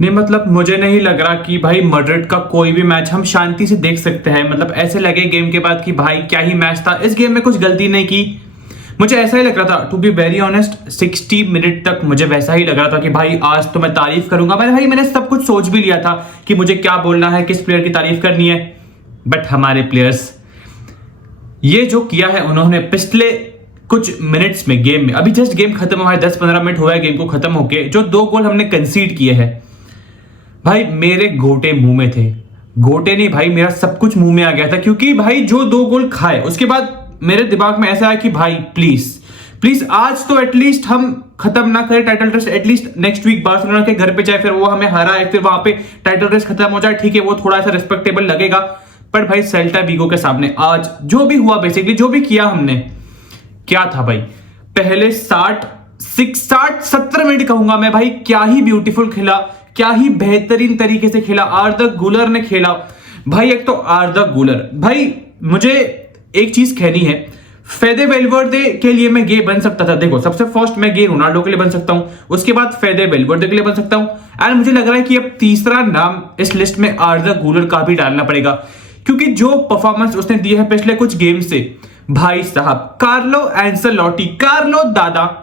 नहीं मतलब मुझे नहीं लग रहा कि भाई मैड्रिड का कोई भी मैच हम शांति से देख सकते हैं। मतलब ऐसे लगे गेम के बाद कि भाई क्या ही मैच था, इस गेम में कुछ गलती नहीं की। मुझे ऐसा ही लग रहा था, टू बी वेरी ऑनेस्ट 60 मिनट तक मुझे वैसा ही लग रहा था कि भाई आज तो मैं तारीफ करूंगा। मैंने सब कुछ सोच भी लिया था कि मुझे क्या बोलना है, किस प्लेयर की तारीफ करनी है। बट हमारे प्लेयर्स ये जो किया है उन्होंने पिछले कुछ मिनट्स में, गेम में अभी जस्ट गेम खत्म हुआ है, 10-15 मिनट हुआ है गेम को खत्म होके, जो 2 गोल हमने कंसीड किए हैं भाई मेरे गोटे मुंह में थे। गोटे नहीं भाई, मेरा सब कुछ मुंह में आ गया था, क्योंकि भाई जो 2 गोल खाए उसके बाद मेरे दिमाग में ऐसा है कि भाई प्लीज प्लीज आज तो एटलीस्ट हम खत्म ना करें title race. At least next week Barcelona के घर पे जाए, फिर वो हमें हराए, फिर वहां पे टाइटल रेस खत्म हो जाए, ठीक है वो थोड़ा सा रिस्पेक्टेबल लगेगा। पर भाई सेल्टा वीगो के सामने आज जो भी हुआ, बेसिकली जो भी किया हमने, क्या था भाई। पहले 60-70 मिनट कहूंगा मैं भाई, क्या ही ब्यूटीफुल खेला, क्या ही बेहतरीन तरीके से खेला आर्दा गुलर ने खेला भाई। एक तो आर्दा गुलर भाई, मुझे एक चीज कहनी है, फेदे वेलवर्दे के लिए मैं गे बन सकता था। देखो सबसे फर्स्ट मैं गे रोनाल्डो के लिए बन सकता हूं, उसके बाद फेदे वेलवर्दे के लिए बन सकता हूं, एंड मुझे लग रहा है कि अब तीसरा नाम इस लिस्ट में आर्दा गुलर का भी डालना पड़ेगा, क्योंकि जो परफॉर्मेंस उसने दी है पिछले कुछ गेम से भाई साहब। कार्लो एंसेलोटी, कार्लो दादा,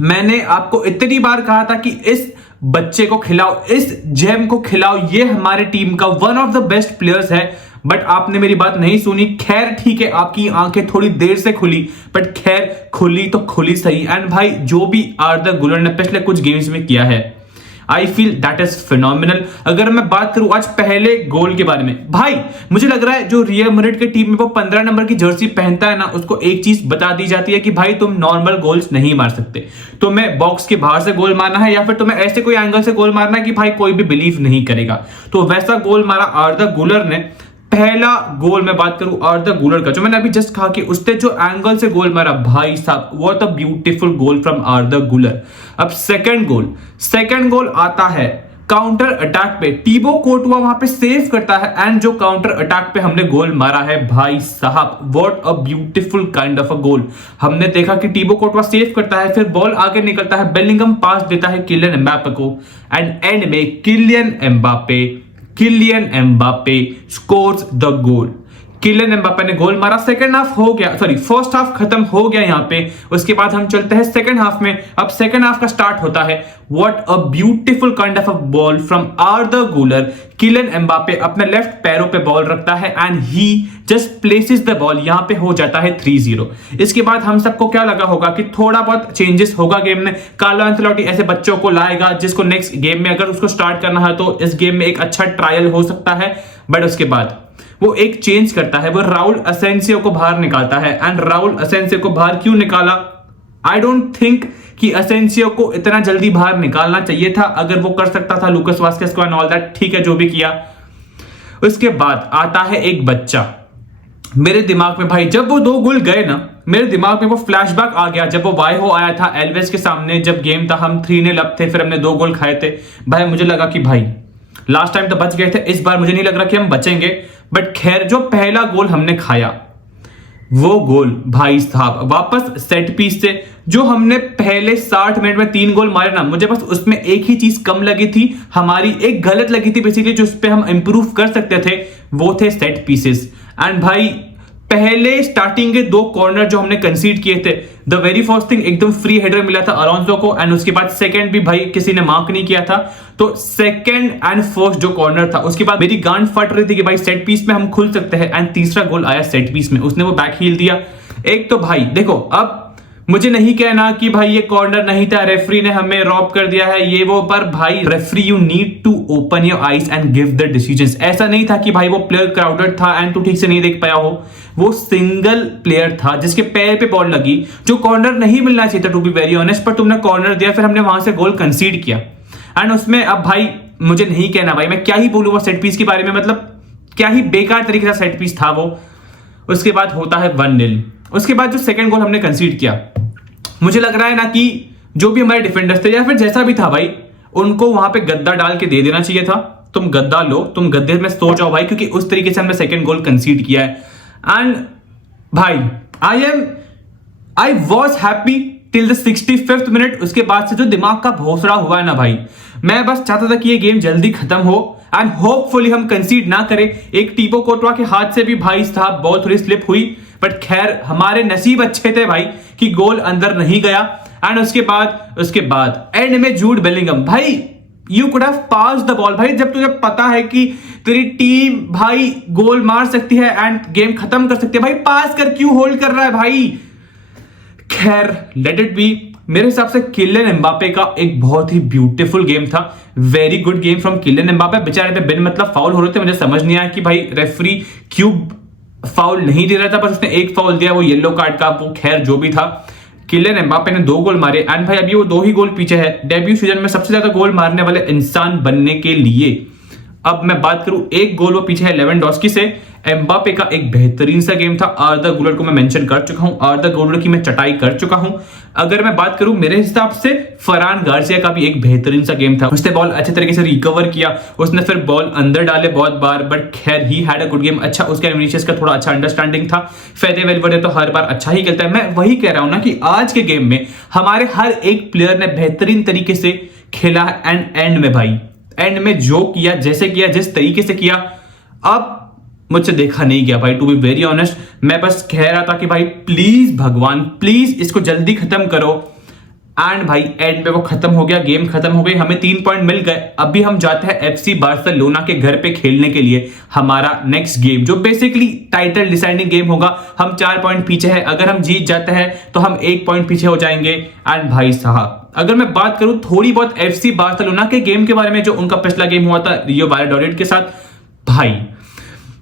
मैंने आपको इतनी बार कहा था कि इस बच्चे को खिलाओ, इस जेम को खिलाओ, ये हमारे टीम का one of the best players है। बट आपने मेरी बात नहीं सुनी। खैर ठीक है, आपकी आंखें थोड़ी देर से खुली, बट खैर खुली तो खुली सही। एंड भाई जो भी आर्दा गुलर ने पिछले कुछ गेम्स में किया है, I feel that is phenomenal. अगर मैं बात करूं आज पहले गोल के बारे में, भाई मुझे लग रहा है जो रियल मैड्रिड की टीम में वो 15 नंबर की जर्सी पहनता है ना, उसको एक चीज बता दी जाती है कि भाई तुम नॉर्मल गोल्स नहीं मार सकते, तुम्हें बॉक्स के बाहर से गोल मारना है, या फिर तुम्हें ऐसे कोई एंगल से गोल मारना है कि भाई कोई भी बिलीव नहीं करेगा। तो वैसा गोल मारा आर्दा गुलर ने। पहला गोल मैं बात करूं आर्दा गुलर का, जो मैंने अभी जस्ट कहा कि उसने जो एंगल से गोल मारा भाई साहब, what a beautiful goal from Arda गुलर। अब सेकंड गोल आता है काउंटर अटैक पे, टीबो कोर्टुआ वहां पे सेव करता है, एंड जो काउंटर अटैक पे हमने गोल मारा है भाई साहब, what a beautiful kind of a goal. हमने देखा कि टीबो कोर्टुआ सेव करता है, फिर बॉल आगे निकलता है, बेलिंगम पास देता है किलियन एम्बापे को, एंड एंड में Kylian Mbappe scores the goal. Kylian Mbappe ने गोल मारा, सेकंड हाफ हो गया, सॉरी फर्स्ट हाफ खत्म हो गया यहां पे। उसके बाद हम चलते हैं सेकंड हाफ में। अब सेकंड हाफ का स्टार्ट होता है, what a beautiful kind of a ball from Arda Guler. Kylian Mbappe अपने लेफ्ट पैरों पे बॉल रखता है, and he just places the ball, यहां पे हो जाता है 3-0। इसके बाद हम सबको क्या लगा होगा कि थोड़ा बहुत चेंजेस होगा गेम में, कार्लो एंसेलोटी ऐसे बच्चों को लाएगा जिसको नेक्स्ट गेम में अगर उसको स्टार्ट करना है तो इस गेम में एक अच्छा ट्रायल हो सकता है। बट उसके बाद वो एक चेंज करता है, वो राउल असेंसियो को बाहर निकालता है। एंड राउल असेंसियो को बाहर क्यों निकाला, आई डोंट थिंक कि असेंसियो को इतना जल्दी बाहर निकालना चाहिए था। अगर वो कर सकता था लूकास वास्केस को एंड ऑल दैट, ठीक है जो भी किया। उसके बाद आता है एक बच्चा, मेरे दिमाग में भाई जब वो 2 गोल गए ना, मेरे दिमाग में वो फ्लैशबैक आ गया जब वो वाइहो आया था एल्वेस के सामने, जब गेम था हम 3-0 अप थे, फिर हमने 2 गोल खाए थे। भाई मुझे लगा कि भाई लास्ट टाइम तो बच गए थे, इस बार मुझे नहीं लग रहा कि हम बचेंगे। बट खैर जो पहला गोल हमने खाया, वो गोल भाई साहब वापस सेट पीस से, जो हमने पहले 60 मिनट में 3 गोल मारे ना, मुझे बस उसमें एक ही चीज कम लगी थी, हमारी एक गलत लगी थी बेसिकली, जो उस पर हम इंप्रूव कर सकते थे, वो थे सेट पीसेस। एंड भाई पहले स्टार्टिंग के 2 कॉर्नर जो हमने कंसीड किए थे, द वेरी फर्स्ट थिंग एकदम फ्री हेडर मिला था अलोंसो को, एंड उसके बाद सेकंड भी भाई किसी ने मार्क नहीं किया था। तो सेकंड एंड फर्स्ट जो कॉर्नर था, उसके बाद मेरी गांड फट रही थी कि भाई सेट पीस में हम खुल सकते हैं, एंड तीसरा गोल आया सेट पीस में, उसने वो बैक हील दिया। एक तो भाई देखो, अब मुझे नहीं कहना कि भाई ये कॉर्नर नहीं था, रेफरी ने हमें रॉब कर दिया है ये वो, पर भाई referee you need to open your eyes and give the decisions. ऐसा नहीं था कि भाई वो प्लेयर क्राउडेड था एंड तू ठीक से नहीं देख पाया हो, वो सिंगल प्लेयर था जिसके पैर पे बॉल लगी, जो कॉर्नर नहीं मिलना चाहिए था टू बी वेरी ऑनेस्ट, पर तुमने कॉर्नर दिया, फिर हमने वहां से गोल कंसीड किया। एंड उसमें अब भाई मुझे नहीं कहना भाई, मैं क्या ही बोलूं वो सेट पीस के बारे में, मतलब क्या ही बेकार तरीके से सेट पीस था वो। उसके बाद होता है 1-0। उसके बाद जो सेकंड गोल हमने कंसीड किया, मुझे लग रहा है ना कि जो भी हमारे डिफेंडर्स थे या फिर जैसा भी था भाई, उनको वहां पे गद्दा डाल के दे देना चाहिए था। तुम गद्दा लो, तुम गद्दे में सो जाओ भाई, क्योंकि उस तरीके से हमने सेकंड गोल कंसीड किया है। एंड भाई I was happy till the 65th minute. उसके बाद से जो दिमाग का भोसड़ा हुआ है ना भाई, मैं बस चाहता था कि ये गेम जल्दी खत्म हो एंड होपफुली हम कंसीड ना करें। एक टीबो कोर्टवा के हाथ से भी भाई साहब बहुत थोड़ी स्लिप हुई, बट खैर हमारे नसीब अच्छे थे भाई कि गोल अंदर नहीं गया। एंड उसके बाद एंड में जूड बेलिंगम, भाई you could have pass the ball. भाई जब तुझे पता है कि तेरी टीम भाई गोल मार सकती है एंड गेम खत्म कर सकती है, भाई पास कर, क्यों होल्ड कर रहा है भाई। खैर लेट इट बी। मेरे हिसाब से किलियन एम्बापे का एक बहुत ही ब्यूटीफुल गेम था, very good game from Kylian Mbappe. बेचारे पे बिन मतलब फाउल हो रहे थे, मुझे समझ नहीं आया कि भाई रेफरी क्यों फाउल नहीं दे रहा था, बस उसने एक फाउल दिया, वो येलो कार्ड का, वो खैर जो भी था। किलियन एम्बापे ने 2 गोल मारे एंड भाई अभी वो 2 ही गोल पीछे है डेब्यू सीजन में सबसे ज्यादा गोल मारने वाले इंसान बनने के लिए। अब मैं बात करूं, 1 गोल वो पीछे है लेवेंडोस्की से। एम्बापे का एक बेहतरीन सा गेम था। आर्दा गुलर को मैं मेंशन कर चुका हूं, आर्दा गुलर की मैं चटाई कर चुका हूं। अगर मैं बात करूं मेरे हिसाब से फरहान गार्सिया का भी एक बेहतरीन सा गेम था। उसने बॉल अच्छे तरीके से रिकवर किया, उसने फिर बॉल अंदर डाले बहुत बार, बट खैर he had a good game. अच्छा उसका विनीशियस का थोड़ा अच्छा अंडरस्टैंडिंग था। फेदे वेलवर्डे तो हर बार अच्छा ही खेलता है। मैं वही कह रहा हूं ना कि आज के गेम में हमारे हर एक प्लेयर ने बेहतरीन तरीके से खेला एंड में भाई, एंड में जो किया, जैसे किया, जिस तरीके से किया, अब मुझसे देखा नहीं गया भाई, टू बी वेरी ऑनेस्ट। मैं बस कह रहा था कि भाई प्लीज भगवान प्लीज इसको जल्दी खत्म करो। एंड भाई एंड में वो खत्म हो गया, गेम खत्म हो गई, हमें 3 पॉइंट मिल गए। अभी हम जाते हैं एफसी बार्सिलोना के घर पे खेलने के लिए हमारा नेक्स्ट गेम, जो बेसिकली टाइटल डिसाइडिंग गेम होगा। हम 4 पॉइंट पीछे हैं, अगर हम जीत जाते हैं तो हम 1 पॉइंट पीछे हो जाएंगे। एंड भाई साहब अगर मैं बात करूं थोड़ी बहुत एफसी बार्सिलोना के गेम के बारे में, जो उनका पिछला गेम हुआ था रियो वैलेडोलिड के साथ, भाई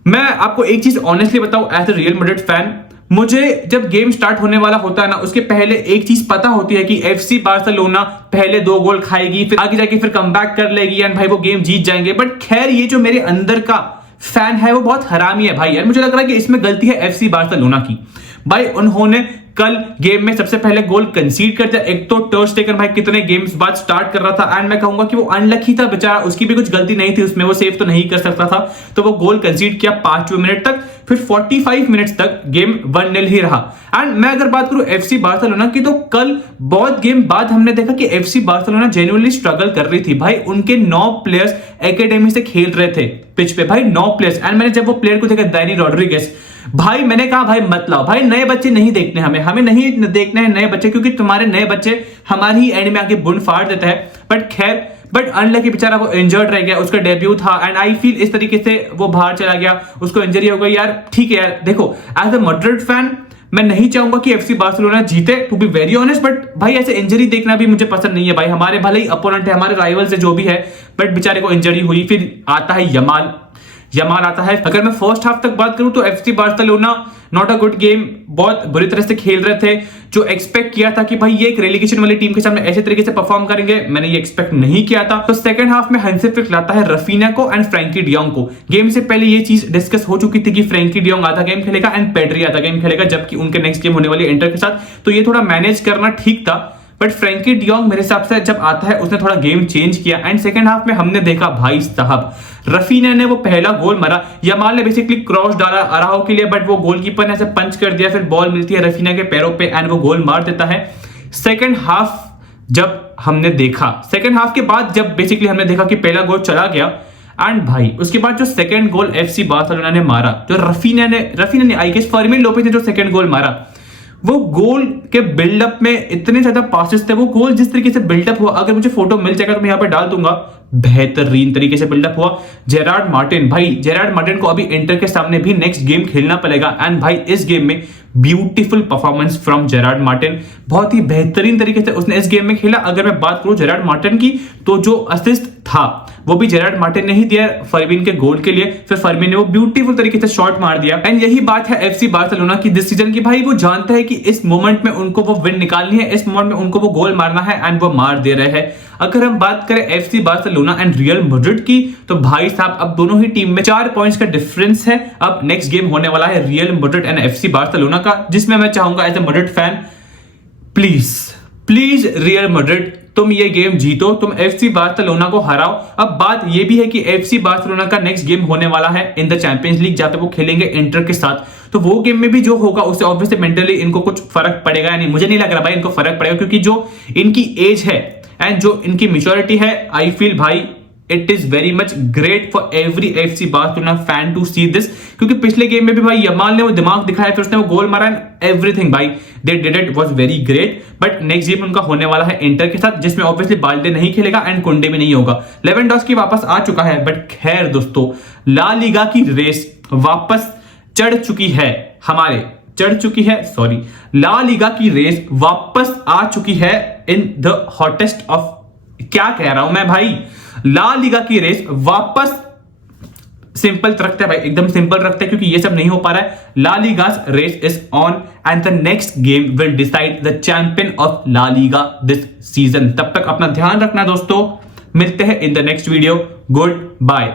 मैं आपको एक चीज ऑनेस्टली बताऊं, as a Real Madrid fan, मुझे जब गेम स्टार्ट होने वाला होता है ना, उसके पहले एक चीज पता होती है कि एफसी बार्सिलोना पहले 2 गोल खाएगी, फिर आगे जाके फिर कमबैक कर लेगी एंड भाई वो गेम जीत जाएंगे। बट खैर ये जो मेरे अंदर का फैन है वो बहुत हरामी है भाई। यार मुझे लग रहा है कि इसमें गलती है एफसी बार्सिलोना की। भाई उन्होंने कल गेम में सबसे पहले गोल कंसीड कर दिया। एक तो ter Stegen भाई कितने गेम्स बाद स्टार्ट कर रहा था एंड मैं कहूंगा कि वो अनलकी था बेचारा, उसकी भी कुछ गलती नहीं थी उसमें, वो सेव तो नहीं कर सकता था, तो वो गोल कंसीड किया 5वें मिनट तक। फिर 45 मिनट्स तक गेम 1-0 ही रहा। एंड मैं अगर बात करूं एफसी बार्सिलोना की, तो कल बहुत गेम बाद हमने देखा कि एफसी बार्सिलोना जेन्युइनली स्ट्रगल कर रही थी। भाई उनके 9 प्लेयर्स एकेडमी से खेल रहे थे पिच पे, भाई 9 प्लेयर्स। एंड मैंने जब वो प्लेयर को देखा डैनी रॉड्रिगेज, भाई मैंने कहा भाई मत लाओ भाई, नए बच्चे नहीं देखने, हमें नहीं देखने हैं नए बच्चे, क्योंकि तुम्हारे नए बच्चे हमारी ही एंड में आके बुन फाड़ देते हैं। बट खैर बट अनलकी बेचारा वो इंजर्ड रह गया, उसका डेब्यू था एंड आई फील इस तरीके से वो बाहर चला गया, उसको इंजरी हो गई। यार ठीक है यार, देखो एज अ मैड्रिड फैन मैं नहीं चाहूंगा कि एफसी बार्सिलोना जीते, to be very honest, but भाई ऐसे इंजरी देखना भी मुझे पसंद नहीं है भाई। हमारे भले ही अपोनेंट है, हमारे राइवल से जो भी है, बट बेचारे को इंजरी हुई। फिर आता है यमाल आता है। अगर मैं फर्स्ट हाफ तक बात करूं तो FC Barcelona not a good game, बहुत बुरी तरह से खेल रहे थे। जो एक्सपेक्ट किया था कि भाई ये एक रेलिगेशन वाली टीम के सामने ऐसे तरीके से परफॉर्म करेंगे, मैंने ये एक्सपेक्ट नहीं किया था। तो सेकंड हाफ में हंसी फ्लिक लाता है रफीना को एंड फ्रैंकी डियोंग को। गेम से पहले ये चीज डिस्कस हो चुकी थी कि फ्रैंकी डियोंग आधा गेम खेलेगा एंड पेड्री आधा गेम खेलेगा, जबकि उनके नेक्स्ट गेम होने वाली इंटर के साथ, तो ये थोड़ा मैनेज करना ठीक था। बट फ्रैंकी डियोंग मेरे हिसाब से जब आता है उसने थोड़ा गेम चेंज किया एंड सेकंड हाफ में हमने देखा भाई साहब रफीना ने वो पहला गोल मारा, यमाल ने बेसिकली क्रॉस डाला अराहो के लिए, बट वो गोलकीपर ने ऐसे पंच कर दिया, फिर बॉल मिलती है रफीना के पैरों पे एंड वो गोल मार देता है। सेकंड हाफ जब हमने देखा, सेकंड हाफ के बाद जब बेसिकली हमने देखा कि पहला गोल चला गया एंड भाई उसके बाद जो सेकंड गोल एफसी बार्सिलोना ने मारा, जो रफीना ने आई गेस फर्मिन लोपेज ने जो सेकंड गोल मारा, वो गोल के बिल्डअप में इतने ज्यादा पासेस थे, वो गोल जिस तरीके से बिल्डअप हुआ, अगर मुझे फोटो मिल जाएगा तो मैं यहाँ पे डाल दूंगा, बेहतरीन तरीके से बिल्डअप हुआ। जेरार्ड मार्टिन को अभी इंटर के सामने भी नेक्स्ट गेम खेलना पड़ेगा एंड भाई इस गेम में beautiful performance from Gerrard Martin, बहुत ही बेहतरीन तरीके से उसने इस गेम में खेला। अगर मैं बात करूं जेरार्ड मार्टिन की, तो जो असिस्ट था वो भी जेरार्ड मार्टिन ने ही दिया फर्मिन के गोल के लिए, फिर फर्मिन ने वो ब्यूटीफुल तरीके से शॉट मार दिया। एंड यही बात है एफसी बार्सिलोना की दिस सीजन की, भाई वो जानते हैं कि इस मोमेंट में उनको वो विन निकालनी है, इस मोमेंट में उनको वो गोल मारना है एंड वो मार दे रहे हैं। अगर हम बात करें FC Barcelona and real Madrid की, तो भाई साहब अब दोनों ही टीम में 4 पॉइंट्स का डिफरेंस है। अब नेक्स्ट गेम होने वाला है Real Madrid and FC Barcelona का, जिसमें मैं चाहूंगा as a Madrid fan please Real Madrid तुम ये गेम जीतो, तुम एफसी बार्सिलोना को हराओ। अब बात ये भी है कि एफसी बार्सिलोना का नेक्स्ट गेम होने वाला है इन द चैंपियंस लीग, जहां पे वो खेलेंगे इंटर के साथ। तो वो गेम में भी जो होगा उससे ऑब्वियसली मेंटली इनको कुछ फर्क पड़ेगा या नहीं, मुझे नहीं लग रहा भाई इनको फर्क पड़ेगा, क्योंकि जो इनकी एज है एंड जो इनकी मैच्योरिटी है, आई फील भाई it is very much great for every FC Barcelona fan to see this, क्योंकि पिछले गेम में भी भाई यमाल ने वो दिमाग दिखाया, फिर उसने वो गोल मारा एंड एवरीथिंग भाई they did it was very great. But next game उनका होने वाला है इंटर के साथ, जिसमें ऑब्वियसली बाल्डे नहीं खेलेगा एंड कुंडे भी नहीं होगा। लेवेंडोस्की वापस आ चुका है, बट खैर दोस्तों ला लीगा की रेस वापस चढ़ चुकी है ला लीगा की रेस वापस आ चुकी है इन द हॉटेस्ट ऑफ, क्या कह रहा हूं मैं भाई, ला लीगा की रेस वापस सिंपल रखते हैं भाई, एकदम सिंपल रखते हैं, क्योंकि ये सब नहीं हो पा रहा है। La Liga's race is on and the next game will decide the champion of La Liga this season. तब तक अपना ध्यान रखना दोस्तों, मिलते हैं in the next video, good bye.